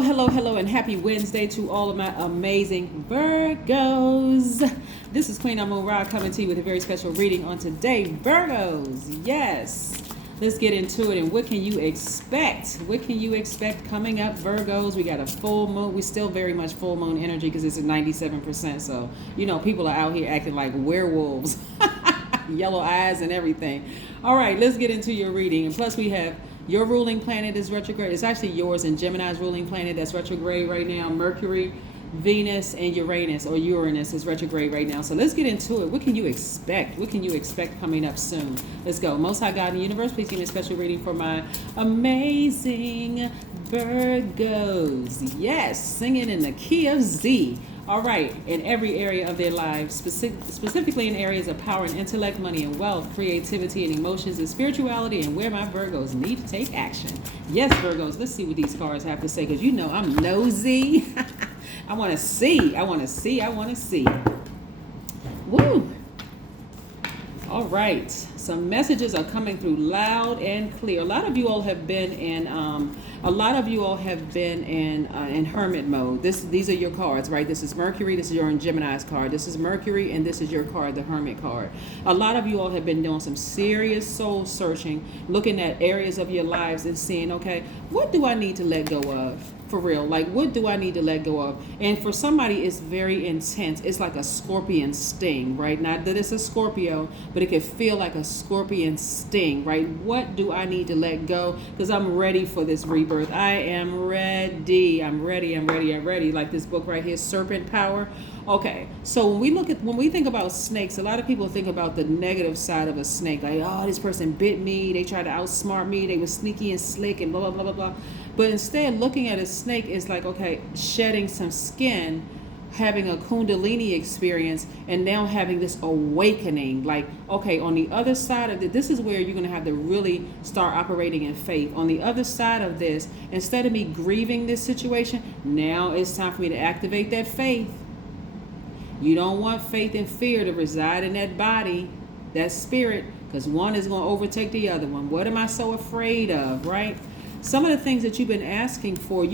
Hello, and happy Wednesday to all of my amazing Virgos. This is Queen Amun Ra coming to you with a very special reading on today, Virgos. Yes, let's get into it. And what can you expect? What can you expect coming up, Virgos? We got a full moon. We still very much full moon energy because it's at 97%. So, people are out here acting like werewolves, yellow eyes and everything. All right, let's get into your reading. And plus we have your ruling planet is retrograde. It's actually yours and Gemini's ruling planet that's retrograde right now. Mercury, Venus, and Uranus is retrograde right now. So let's get into it. What can you expect? What can you expect coming up soon? Let's go. Most High God in the universe, please give me a special reading for my amazing Virgos. Yes, singing in the key of Z. All right, in every area of their lives, specifically in areas of power and intellect, money and wealth, creativity and emotions and spirituality, and where my Virgos need to take action. Yes, Virgos, let's see what these cards have to say, because I'm nosy. I want to see. Woo! All right, some messages are coming through loud and clear. A lot of you all have been in hermit mode. These are your cards, right? This is Mercury. This is your Gemini's card. This is Mercury, and this is your card, the Hermit card. A lot of you all have been doing some serious soul searching, looking at areas of your lives and seeing, okay, what do I need to let go of? For real, like, what do I need to let go of? And for somebody, it's very intense. It's like a scorpion sting, right? Not that it's a Scorpio, but it can feel like a scorpion sting, right? What do I need to let go? Because I'm ready for this rebirth. I am ready. I'm ready. Like this book right here, Serpent Power. Okay, so when we think about snakes, a lot of people think about the negative side of a snake. Like, oh, this person bit me. They tried to outsmart me. They were sneaky and slick and blah, blah, blah, blah, blah. But instead, looking at a snake is like, okay, shedding some skin, having a kundalini experience, and now having this awakening. Like, okay, on the other side of it, this is where you're going to have to really start operating in faith. On the other side of this, instead of me grieving this situation, now it's time for me to activate that faith. You don't want faith and fear to reside in that body, that spirit, because one is going to overtake the other one. What am I so afraid of, right? Some of the things that you've been asking for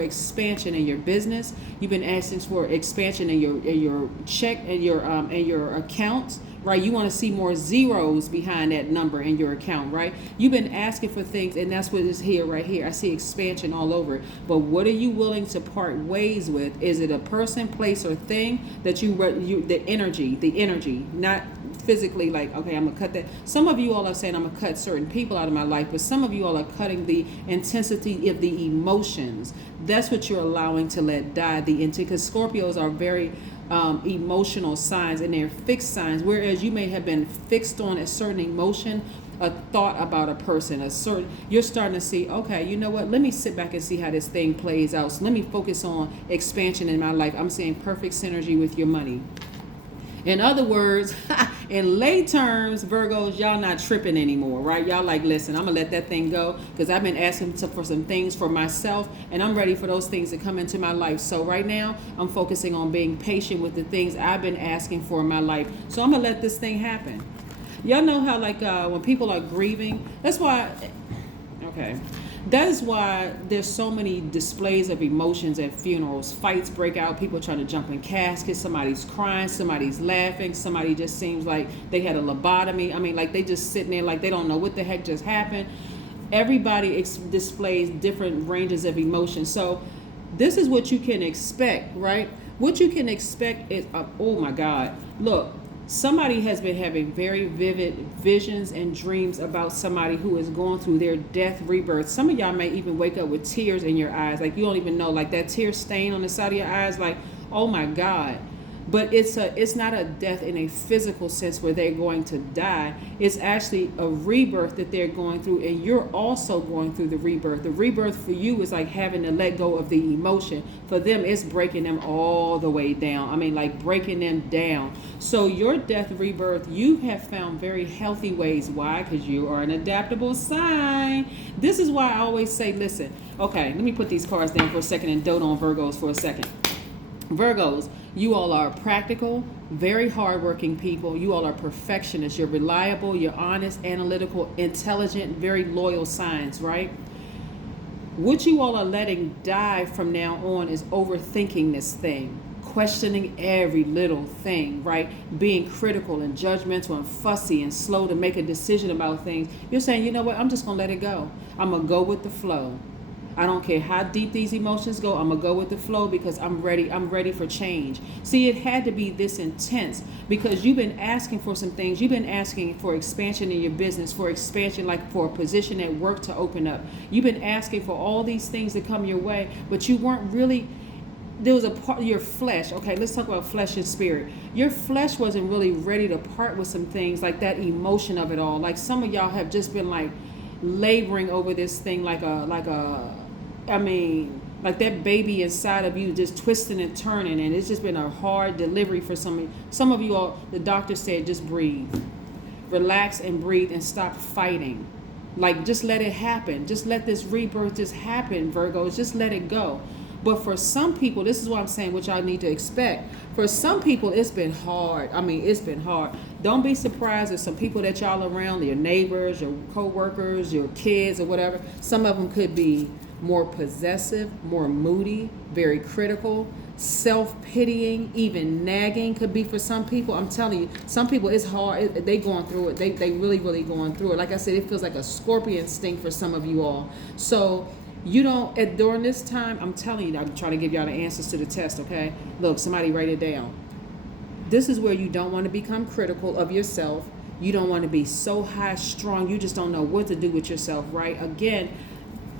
expansion in your business. You've been asking for expansion in your check and your accounts, right? You want to see more zeros behind that number in your account, right? You've been asking for things, and that's what is here, right here. I see expansion all over it. But what are you willing to part ways with? Is it a person, place, or thing that the energy, not physically, like, okay, I'm gonna cut that. Some of you all are saying I'm gonna cut certain people out of my life, but some of you all are cutting the intensity of the emotions. That's what you're allowing to let die. Because Scorpios are very emotional signs, and they're fixed signs, whereas you may have been fixed on a certain emotion, a thought about a person, you're starting to see, okay, you know what, let me sit back and see how this thing plays out. So let me focus on expansion in my life. I'm seeing perfect synergy with your money. In other words, in lay terms, Virgos, y'all not tripping anymore, right? Y'all like, listen, I'm going to let that thing go because I've been asking for some things for myself, and I'm ready for those things to come into my life. So right now, I'm focusing on being patient with the things I've been asking for in my life. So I'm going to let this thing happen. Y'all know how, like, when people are grieving, that is why there's so many displays of emotions at funerals. Fights break out, people trying to jump in caskets, somebody's crying, somebody's laughing, somebody just seems like they had a lobotomy. I mean, like, they just sitting there like they don't know what the heck just happened. Everybody displays different ranges of emotion. So this is what you can expect, right? What you can expect is, oh my God, look. Somebody has been having very vivid visions and dreams about somebody who is going through their death rebirth. Some of y'all may even wake up with tears in your eyes, like you don't even know, like that tear stain on the side of your eyes, like, oh my God. But it's not a death in a physical sense where they're going to die. It's actually a rebirth that they're going through, and you're also going through the rebirth. The rebirth for you is like having to let go of the emotion. For them, it's breaking them all the way down. I mean, like breaking them down. So your death rebirth, you have found very healthy ways. Why? Because you are an adaptable sign. This is why I always say, listen, okay, let me put these cards down for a second and dote on Virgos for a second. Virgos, you all are practical, very hardworking people. You all are perfectionists. You're reliable, you're honest, analytical, intelligent, very loyal signs, right? What you all are letting die from now on is overthinking this thing, questioning every little thing, right? Being critical and judgmental and fussy and slow to make a decision about things. You're saying, you know what, I'm just going to let it go. I'm going to go with the flow. I don't care how deep these emotions go. I'm going to go with the flow because I'm ready. I'm ready for change. See, it had to be this intense because you've been asking for some things. You've been asking for expansion in your business, for expansion, like for a position at work to open up. You've been asking for all these things to come your way, but you weren't really, there was a part of your flesh. Okay, let's talk about flesh and spirit. Your flesh wasn't really ready to part with some things, like that emotion of it all. Like some of y'all have just been like laboring over this thing like that baby inside of you just twisting and turning, and it's just been a hard delivery for some of you all. The doctor said just breathe, relax and breathe and stop fighting. Like just let it happen. Just let this rebirth just happen, Virgos. Just let it go. But for some people, this is what I'm saying, what y'all need to expect. For some people, it's been hard. It's been hard. Don't be surprised if some people that y'all around, your neighbors, your co-workers, your kids or whatever, some of them could be more possessive, more moody, very critical, self-pitying, even nagging could be for some people. I'm telling you, some people it's hard. They going through it. They really, really going through it. Like I said, it feels like a scorpion sting for some of you all. So you don't, during this time, I'm telling you, I'm trying to give y'all the answers to the test, okay? Look, somebody write it down. This is where you don't want to become critical of yourself. You don't want to be so high strung. You just don't know what to do with yourself, right? Again,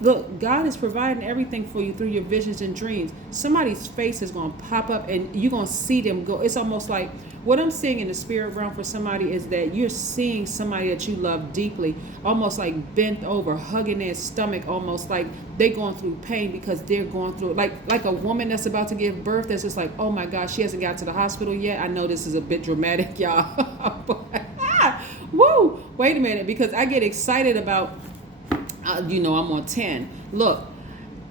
look, God is providing everything for you through your visions and dreams. Somebody's face is going to pop up and you're going to see them go. It's almost like what I'm seeing in the spirit realm for somebody is that you're seeing somebody that you love deeply, almost like bent over, hugging their stomach, almost like they're going through pain because they're going through it. Like a woman that's about to give birth that's just like, oh my gosh, she hasn't got to the hospital yet. I know this is a bit dramatic, y'all. Woo! Wait a minute, because I get excited about I'm on 10. Look,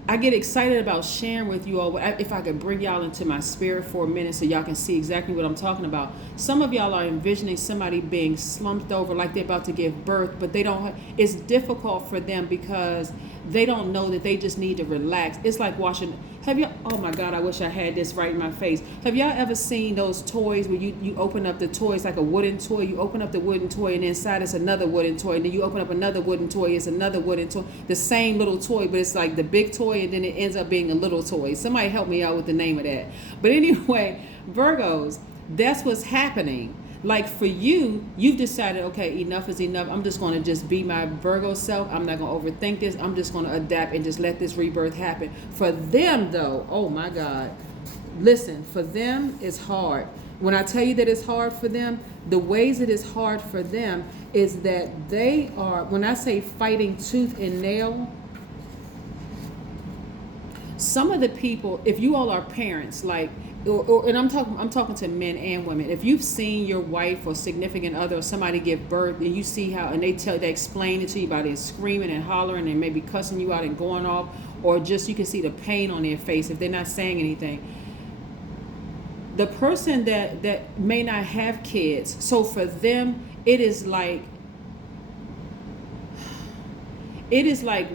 I get excited about sharing with you all. If I could bring y'all into my spirit for a minute so y'all can see exactly what I'm talking about. Some of y'all are envisioning somebody being slumped over like they're about to give birth, but they don't. It's difficult for them because they don't know that they just need to relax. It's like watching. Oh my God, I wish I had this right in my face. Have y'all ever seen those toys where you open up the toys like a wooden toy? You open up the wooden toy and inside it's another wooden toy. And then you open up another wooden toy, it's another wooden toy. The same little toy, but it's like the big toy and then it ends up being a little toy. Somebody help me out with the name of that. But anyway, Virgos, that's what's happening. Like for you, you've decided, okay, enough is enough. I'm just going to just be my Virgo self. I'm not going to overthink this. I'm just going to adapt and just let this rebirth happen. For them, though, oh my God. Listen, for them, it's hard. When I tell you that it's hard for them, the ways it is hard for them is that they are, when I say fighting tooth and nail, some of the people, if you all are parents, like, and I'm talking to men and women. If you've seen your wife or significant other or somebody give birth, and you see how, and they explain it to you by their screaming and hollering and maybe cussing you out and going off, or just you can see the pain on their face if they're not saying anything. The person that may not have kids, so for them it is like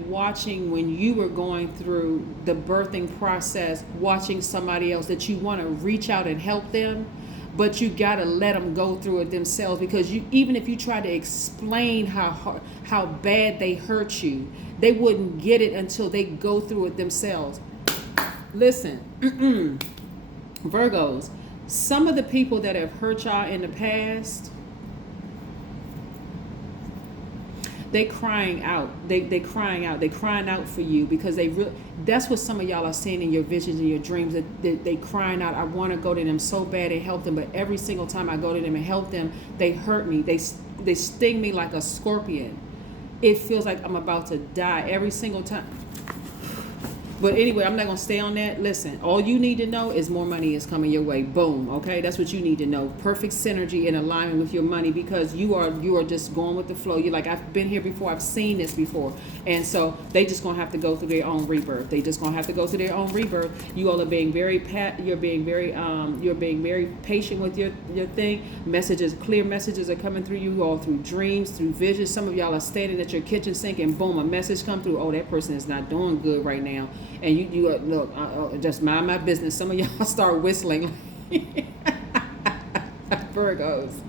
watching when you were going through the birthing process, watching somebody else that you want to reach out and help them, but you got to let them go through it themselves, because even if you try to explain how bad they hurt you, they wouldn't get it until they go through it themselves. Listen, Virgos, some of the people that have hurt y'all in the past, they crying out. They crying out. They crying out for you because that's what some of y'all are seeing in your visions and your dreams. That they crying out. I want to go to them so bad and help them, but every single time I go to them and help them, they hurt me. They sting me like a scorpion. It feels like I'm about to die every single time. But anyway, I'm not going to stay on that. Listen, all you need to know is more money is coming your way. Boom. Okay. That's what you need to know. Perfect synergy and alignment with your money, because you are just going with the flow. You're like, I've been here before. I've seen this before. And so they just going to have to go through their own rebirth. They just going to have to go through their own rebirth. You all are being very you're being very patient with your thing. Messages, clear messages are coming through you all through dreams, through visions. Some of y'all are standing at your kitchen sink and boom, a message come through. Oh, that person is not doing good right now. And you look, just mind my business. Some of y'all start whistling. Virgos.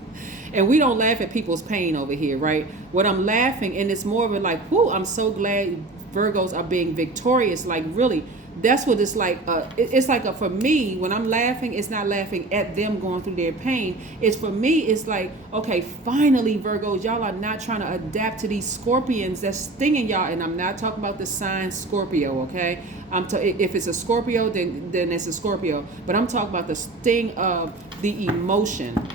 And we don't laugh at people's pain over here, right? What I'm laughing, and it's more of a like, whoo, I'm so glad Virgos are being victorious. Like, really, that's what it's like. It's like for me, when I'm laughing, it's not laughing at them going through their pain. It's for me, it's like, okay, finally, Virgos, y'all are not trying to adapt to these scorpions that's stinging y'all. And I'm not talking about the sign Scorpio, okay? If it's a Scorpio, then it's a Scorpio. But I'm talking about the sting of the emotion.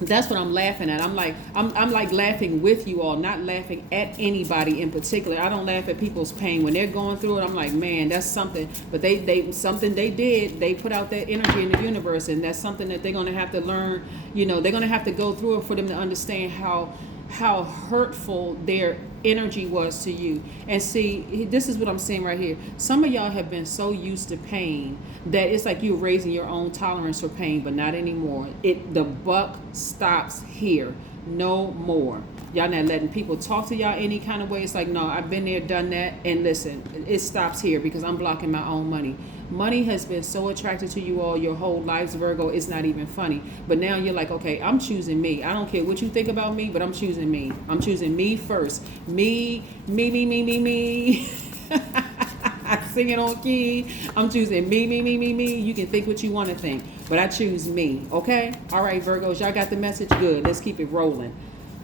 That's what I'm laughing at. I'm like laughing with you all, not laughing at anybody in particular. I don't laugh at people's pain when they're going through it. I'm like, man, that's something. But they something they did. They put out that energy in the universe, and that's something that they're gonna have to learn. You know, they're gonna have to go through it for them to understand how hurtful their energy was to you. And see, this is what I'm saying right here. Some of y'all have been so used to pain that it's like you're raising your own tolerance for pain, but not anymore. The buck stops here. No more. Y'all not letting people talk to y'all any kind of way. It's like, no, I've been there, done that, and listen, it stops here because I'm blocking my own money. Money has been so attracted to you all your whole lives, Virgo, it's not even funny. But now you're like, okay, I'm choosing me. I don't care what you think about me, but I'm choosing me. I'm choosing me first. Me. Singing on key. I'm choosing me. You can think what you want to think, but I choose me, okay? All right, Virgos, y'all got the message? Good. Let's keep it rolling.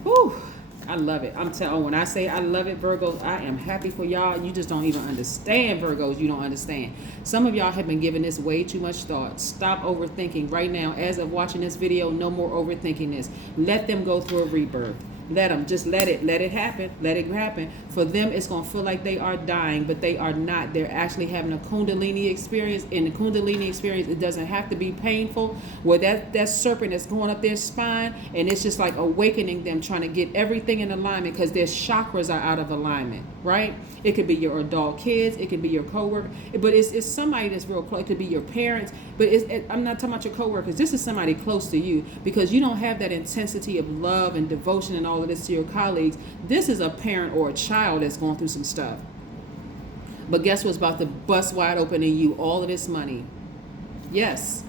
Whew. I love it. I'm telling, when I say I love it, Virgos, I am happy for y'all. You just don't even understand, Virgos. You don't understand. Some of y'all have been giving this way too much thought. Stop overthinking right now. As of watching this video, no more overthinking this. Let them go through a rebirth. Let them. Just let it happen. Let it happen. For them, it's going to feel like they are dying, but they are not. They're actually having a Kundalini experience. In the Kundalini experience, it doesn't have to be painful. Where that serpent is going up their spine, and it's just like awakening them, trying to get everything in alignment because their chakras are out of alignment, right? It could be your adult kids. It could be your coworker. But it's somebody that's real close. It could be your parents. But I'm not talking about your coworkers. This is somebody close to you because you don't have that intensity of love and devotion and all of this to your colleagues. This is a parent or a child that's going through some stuff. But guess what's about to bust wide open in you? All of this money. Yes.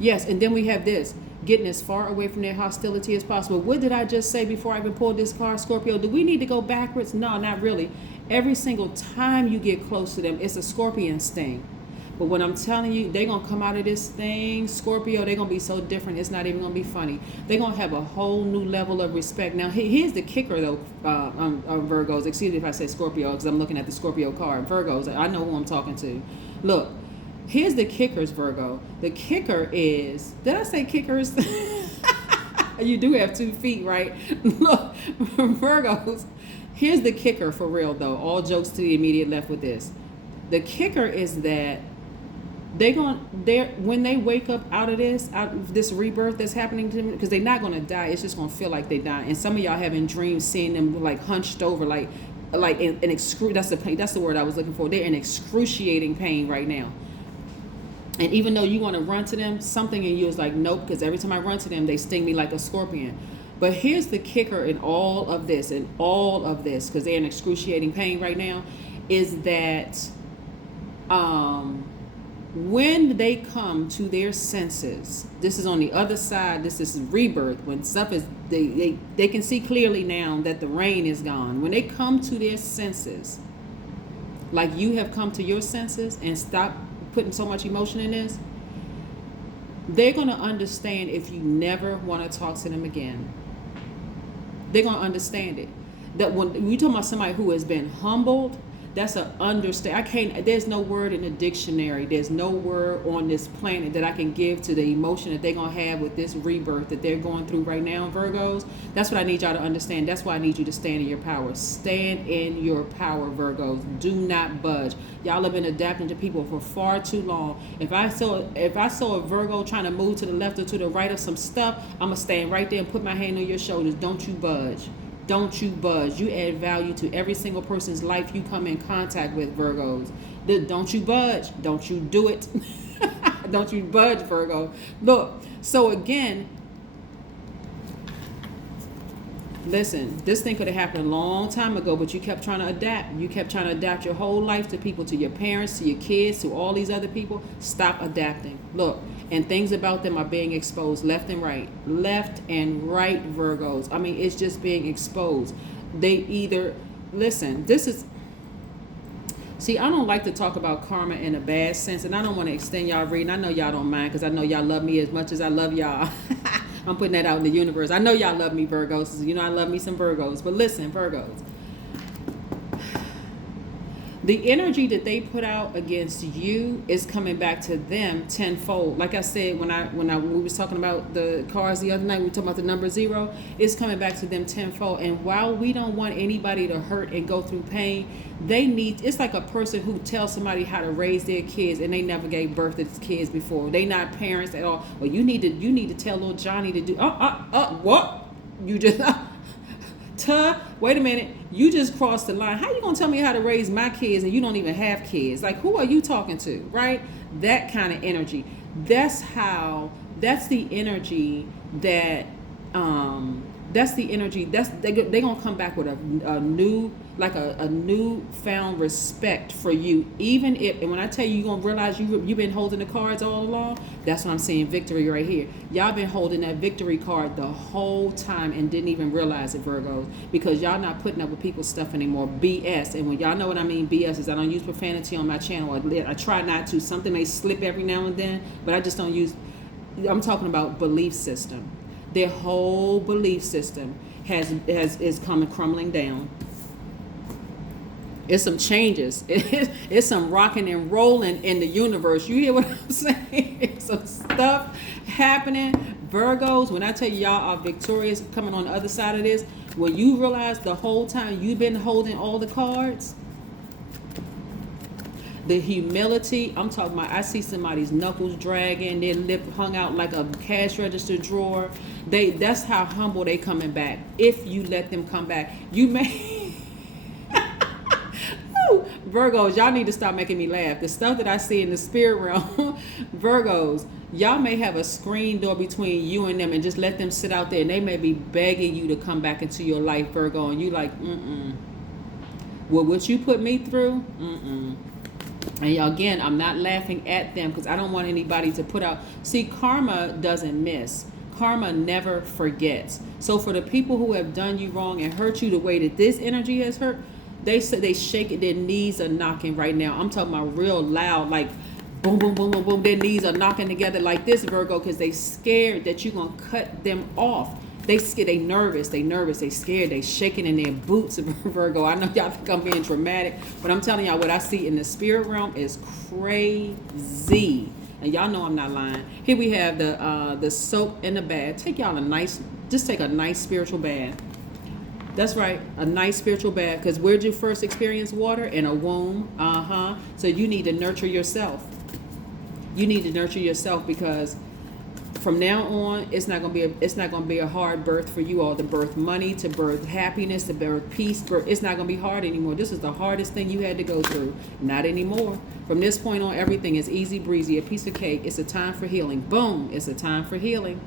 Yes, and then we have this. Getting as far away from their hostility as possible. What did I just say before I even pulled this card, Scorpio? Do we need to go backwards? No, not really. Every single time you get close to them, it's a scorpion sting. But when I'm telling you, they're going to come out of this thing, Scorpio, they're going to be so different, it's not even going to be funny. They're going to have a whole new level of respect. Now, here's the kicker, though, Virgos. Excuse me if I say Scorpio, because I'm looking at the Scorpio card. Virgos, I know who I'm talking to. Look, here's the kickers, Virgo. The kicker is, did I say kickers? You do have 2 feet, right? Look, Virgos, here's the kicker for real, though. All jokes to the immediate left with this. The kicker is that when they wake up out of this rebirth that's happening to them, because they're not going to die, it's just going to feel like they die. And some of y'all having dreams seeing them like hunched over, like that's the word I was looking for. They're in excruciating pain right now. And even though you want to run to them, something in you is like, nope, because every time I run to them, they sting me like a scorpion. But here's the kicker in all of this, because they're in excruciating pain right now, is that when they come to their senses, this is on the other side, this is rebirth, when stuff is, they can see clearly now that the rain is gone. When they come to their senses, like you have come to your senses and stop putting so much emotion in this, they're going to understand if you never want to talk to them again. They're going to understand it. That when you talk about somebody who has been humbled, That's a understand. I can't. There's no word in the dictionary. There's no word on this planet that I can give to the emotion that they're gonna have with this rebirth that they're going through right now, Virgos. That's what I need y'all to understand. That's why I need you to stand in your power. Stand in your power, Virgos. Do not budge. Y'all have been adapting to people for far too long. If I saw a Virgo trying to move to the left or to the right of some stuff, I'm gonna stand right there and put my hand on your shoulders. Don't you budge. Don't you budge. You add value to every single person's life you come in contact with, Virgos. Don't you budge. Don't you do it. Don't you budge, Virgo. Look, so again, listen, this thing could have happened a long time ago, but you kept trying to adapt. You kept trying to adapt your whole life to people, to your parents, to your kids, to all these other people. Stop adapting. Look, and things about them are being exposed left and right. Left and right, Virgos. I mean, it's just being exposed. They either, listen, this is, see, I don't like to talk about karma in a bad sense, and I don't want to extend y'all reading. I know y'all don't mind because I know y'all love me as much as I love y'all. I'm putting that out in the universe. I know y'all love me, Virgos. You know I love me some Virgos. But listen, Virgos. The energy that they put out against you is coming back to them tenfold. Like I said, when we was talking about the cards the other night, we were talking about the number 0. It's coming back to them tenfold. And while we don't want anybody to hurt and go through pain, it's like a person who tells somebody how to raise their kids and they never gave birth to kids before. They not parents at all. Well, you need to tell little Johnny to do. What? You just. Wait a minute, you just crossed the line. How you gonna tell me how to raise my kids and you don't even have kids? Like, who are you talking to, right? That kind of energy. That's the energy that they're gonna come back with a new, like a newfound respect for you. Even if, and when I tell you, you're gonna realize you've been holding the cards all along. That's what I'm saying, victory right here. Y'all been holding that victory card the whole time and didn't even realize it, Virgos, because y'all not putting up with people's stuff anymore. BS. And when y'all know what I mean, BS is I don't use profanity on my channel. I try not to. Something may slip every now and then, but I just don't use. I'm talking about belief system. Their whole belief system is coming crumbling down. It's some changes. It's some rocking and rolling in the universe. You hear what I'm saying? It's some stuff happening. Virgos, when I tell you y'all are victorious coming on the other side of this, when you realize the whole time you've been holding all the cards, the humility, I'm talking about, I see somebody's knuckles dragging, their lip hung out like a cash register drawer. That's how humble they coming back. If you let them come back, you may. Virgos, y'all need to stop making me laugh. The stuff that I see in the spirit realm, Virgos, y'all may have a screen door between you and them and just let them sit out there and they may be begging you to come back into your life, Virgo, and you like, well, what you put me through, And again, I'm not laughing at them because I don't want anybody to put out. See, karma doesn't miss. Karma never forgets. So for the people who have done you wrong and hurt you the way that this energy has hurt, they say they shake it, their knees are knocking right now. I'm talking about real loud, like boom, boom, boom, boom, boom. Their knees are knocking together like this, Virgo, because they scared that you're going to cut them off. They scared, they nervous, they scared, they shaking in their boots, Virgo. I know y'all think I'm being dramatic, but I'm telling y'all what I see in the spirit realm is crazy. And y'all know I'm not lying. Here we have the soap and the bath. Take a nice spiritual bath. That's right, a nice spiritual bath. Because where'd you first experience water? In a womb. So you need to nurture yourself. You need to nurture yourself because from now on, it's not gonna be a hard birth for you all. To birth money, to birth happiness, to birth peace. It's not gonna be hard anymore. This is the hardest thing you had to go through. Not anymore. From this point on, everything is easy breezy, a piece of cake. It's a time for healing. Boom! It's a time for healing.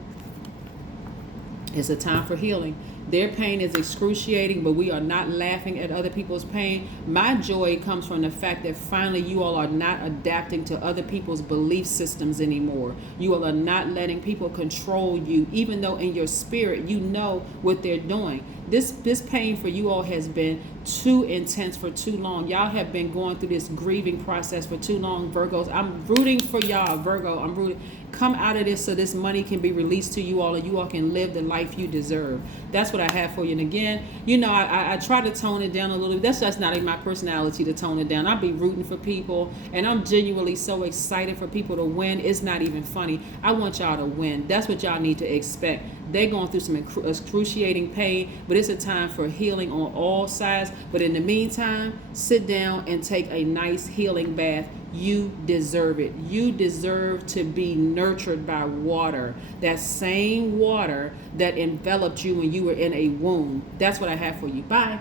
It's a time for healing. Their pain is excruciating, but we are not laughing at other people's pain. My joy comes from the fact that finally you all are not adapting to other people's belief systems anymore. You all are not letting people control you, even though in your spirit you know what they're doing. This pain for you all has been too intense for too long. Y'all have been going through this grieving process for too long, Virgos. I'm rooting for y'all, Virgo. I'm rooting. Come out of this so this money can be released to you all and you all can live the life you deserve. That's what I have for you. And again, you know, I try to tone it down a little bit. That's just not in my personality to tone it down. I'll be rooting for people, and I'm genuinely so excited for people to win. It's not even funny. I want y'all to win. That's what y'all need to expect. They're going through some excruciating pain, but it's a time for healing on all sides. But in the meantime, sit down and take a nice healing bath. You deserve it. You deserve to be nurtured by water. That same water that enveloped you when you were in a womb. That's what I have for you. Bye.